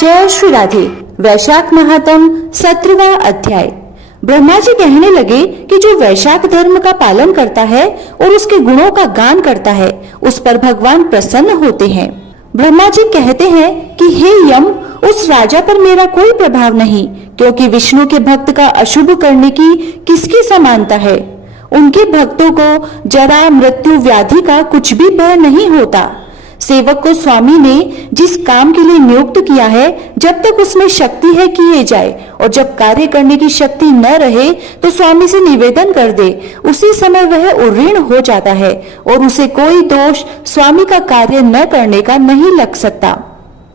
जय श्री राधे। वैशाख महात्म 17वां अध्याय। ब्रह्मा जी कहने लगे कि जो वैशाख धर्म का पालन करता है और उसके गुणों का गान करता है उस पर भगवान प्रसन्न होते हैं। ब्रह्मा जी कहते हैं कि हे यम, उस राजा पर मेरा कोई प्रभाव नहीं, क्योंकि विष्णु के भक्त का अशुभ करने की किसकी समानता है। उनके भक्तों को जरा मृत्यु व्याधि का कुछ भी भय नहीं होता। सेवक को स्वामी ने जिस काम के लिए नियुक्त किया है, जब तक उसमें शक्ति है किए जाए, और जब कार्य करने की शक्ति न रहे तो स्वामी से निवेदन कर दे। उसी समय वह उऋण हो जाता है और उसे कोई दोष स्वामी का कार्य न करने का नहीं लग सकता।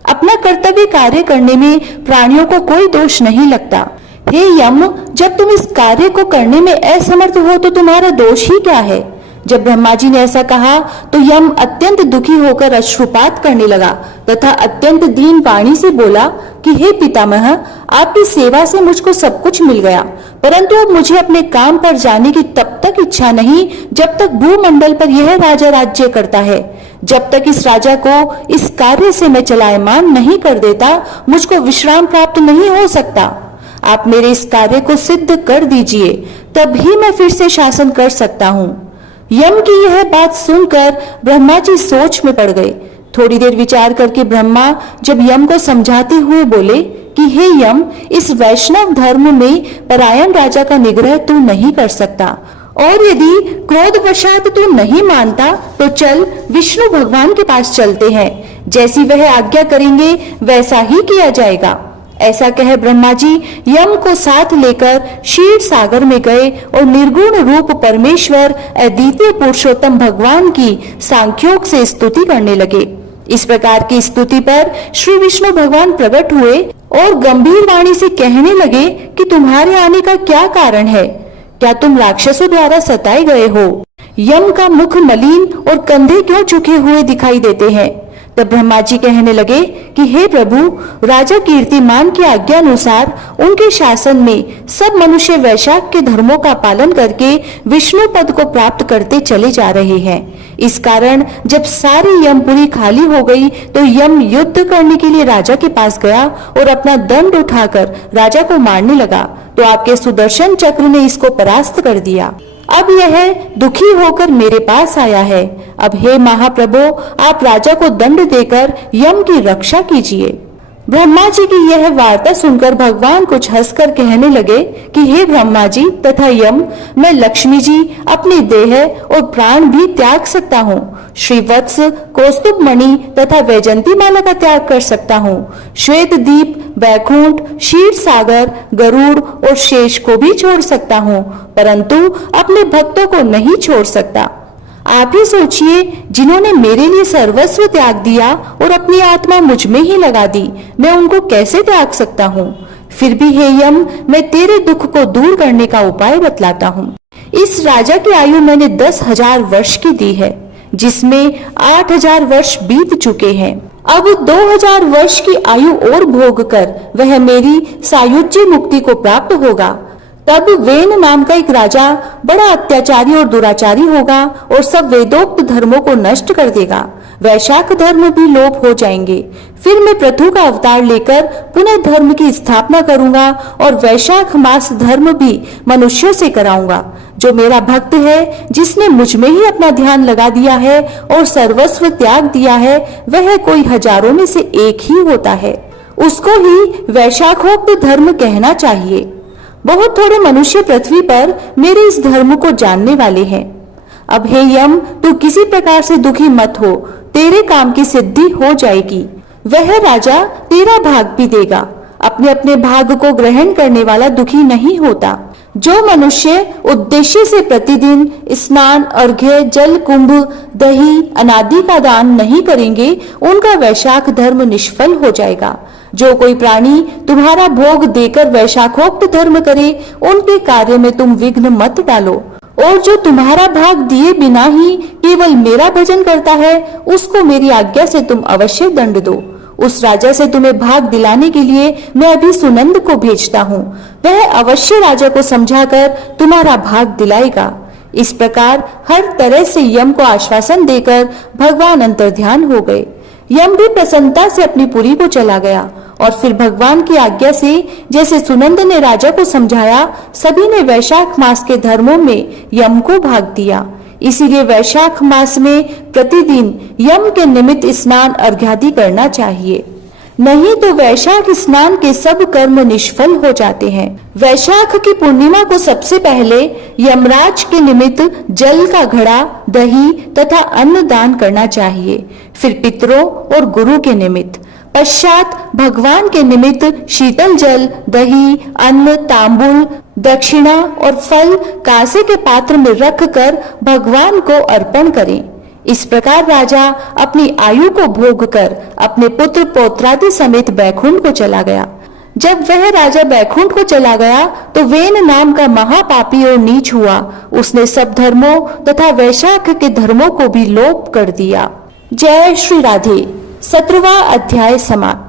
अपना कर्तव्य कार्य करने में प्राणियों को कोई दोष नहीं लगता। हे यम, जब तुम इस कार्य को करने में असमर्थ हो तो तुम्हारा दोष ही क्या है। जब ब्रह्मा जी ने ऐसा कहा तो यम अत्यंत दुखी होकर अश्रुपात करने लगा तथा अत्यंत दीन वाणी से बोला कि हे पितामह, आपकी सेवा से मुझको सब कुछ मिल गया, परंतु अब मुझे अपने काम पर जाने की तब तक इच्छा नहीं जब तक भूमंडल पर यह राजा राज्य करता है। जब तक इस राजा को इस कार्य से मैं चलायमान नहीं कर देता, मुझको विश्राम प्राप्त नहीं हो सकता। आप मेरे इस कार्य को सिद्ध कर दीजिए, तभी मैं फिर से शासन कर सकता हूँ। यम की यह बात सुनकर ब्रह्मा जी सोच में पड़ गए। थोड़ी देर विचार करके ब्रह्मा जब यम को समझाते हुए बोले कि हे यम, इस वैष्णव धर्म में परायण राजा का निग्रह तू नहीं कर सकता, और यदि क्रोधवशात तू नहीं मानता तो चल विष्णु भगवान के पास चलते हैं। जैसी वह आज्ञा करेंगे वैसा ही किया जाएगा। ऐसा कह ब्रह्मा जी यम को साथ लेकर क्षीर सागर में गए और निर्गुण रूप परमेश्वर अद्वितीय पुरुषोत्तम भगवान की सांख्योग से स्तुति करने लगे। इस प्रकार की स्तुति पर श्री विष्णु भगवान प्रकट हुए और गंभीर वाणी से कहने लगे कि तुम्हारे आने का क्या कारण है। क्या तुम राक्षसों द्वारा सताए गए हो। यम का मुख मलिन और कंधे क्यों झुके हुए दिखाई देते हैं। तब ब्रह्मा जी कहने लगे कि हे प्रभु, राजा कीर्तिमान की आज्ञा अनुसार उनके शासन में सब मनुष्य वैशाख के धर्मों का पालन करके विष्णु पद को प्राप्त करते चले जा रहे हैं। इस कारण जब सारी यमपुरी खाली हो गई तो यम युद्ध करने के लिए राजा के पास गया और अपना दंड उठाकर राजा को मारने लगा, तो आपके सुदर्शन चक्र ने इसको परास्त कर दिया। अब यह दुखी होकर मेरे पास आया है। अब हे महाप्रभु, आप राजा को दंड देकर यम की रक्षा कीजिए। ब्रह्मा जी की यह वार्ता सुनकर भगवान कुछ हंसकर कहने लगे कि हे ब्रह्मा जी तथा यम, मैं लक्ष्मी जी अपनी देह और प्राण भी त्याग सकता हूँ। श्रीवत्स, कौस्तुभ मणि तथा वैजंती माला का त्याग कर सकता हूँ। श्वेत दीप, बैकुंठ, क्षीर सागर, गरुड़ और शेष को भी छोड़ सकता हूँ, परंतु अपने भक्तों को नहीं छोड़ सकता। आप ही सोचिए, जिन्होंने मेरे लिए सर्वस्व त्याग दिया और अपनी आत्मा मुझ में ही लगा दी, मैं उनको कैसे त्याग सकता हूँ। फिर भी हे यम, मैं तेरे दुख को दूर करने का उपाय बतलाता हूँ। इस राजा की आयु मैंने 10,000 वर्ष की दी है, जिसमें 8,000 वर्ष बीत चुके हैं। अब 2,000 वर्ष की आयु और भोग कर वह मेरी सायुज्य मुक्ति को प्राप्त होगा। तब वेन नाम का एक राजा बड़ा अत्याचारी और दुराचारी होगा और सब वेदोक्त धर्मों को नष्ट कर देगा। वैशाख धर्म भी लोप हो जाएंगे। फिर मैं पृथु का अवतार लेकर पुनः धर्म की स्थापना करूंगा और वैशाख मास धर्म भी मनुष्यों से कराऊंगा। जो मेरा भक्त है, जिसने मुझ में ही अपना ध्यान लगा दिया है और सर्वस्व त्याग दिया है, वह कोई हजारों में से एक ही होता है। उसको ही वैशाखोक्त धर्म कहना चाहिए। बहुत थोड़े मनुष्य पृथ्वी पर मेरे इस धर्म को जानने वाले हैं। अब हे यम, तू किसी प्रकार से दुखी मत हो, तेरे काम की सिद्धि हो जाएगी। वह राजा तेरा भाग भी देगा। अपने अपने भाग को ग्रहण करने वाला दुखी नहीं होता। जो मनुष्य उद्देश्य से प्रतिदिन स्नान, अर्घ्य, जल कुंभ, दही, अनादि का दान नहीं करेंगे, उनका वैशाख धर्म निष्फल हो जाएगा। जो कोई प्राणी तुम्हारा भोग देकर वैशाखोक्त धर्म करे, उनके कार्य में तुम विघ्न मत डालो। और जो तुम्हारा भाग दिए बिना ही केवल मेरा भजन करता है, उसको मेरी आज्ञा से तुम अवश्य दंड दो। उस राजा से तुम्हें भाग दिलाने के लिए मैं अभी सुनंद को भेजता हूँ। वह अवश्य राजा को समझाकर तुम्हारा भाग दिलाएगा। इस प्रकार हर तरह से यम को आश्वासन देकर भगवान अंतर्ध्यान हो गए। यम भी प्रसन्नता से अपनी पुरी को चला गया और फिर भगवान की आज्ञा से जैसे सुनंद ने राजा को समझाया, सभी ने वैशाख मास के धर्मों में यम को भाग दिया। इसीलिए वैशाख मास में प्रतिदिन यम के निमित्त स्नान अर्घ्यादि करना चाहिए, नहीं तो वैशाख स्नान के सब कर्म निष्फल हो जाते हैं। वैशाख की पूर्णिमा को सबसे पहले यमराज के निमित्त जल का घड़ा, दही तथा अन्न दान करना चाहिए, फिर पितरों और गुरु के निमित्त, पश्चात भगवान के निमित्त शीतल जल, दही, अन्न, तांबूल, दक्षिणा और फल कांसे के पात्र में रखकर भगवान को अर्पण करें। इस प्रकार राजा अपनी आयु को भोग कर अपने पुत्र पौत्रादि समेत बैकुंठ को चला गया। जब वह राजा बैकुंठ को चला गया तो वेन नाम का महापापी और नीच हुआ। उसने सब धर्मों तथा वैशाख के धर्मों को भी लोप कर दिया। जय श्री राधे। 17वां अध्याय समाप्त।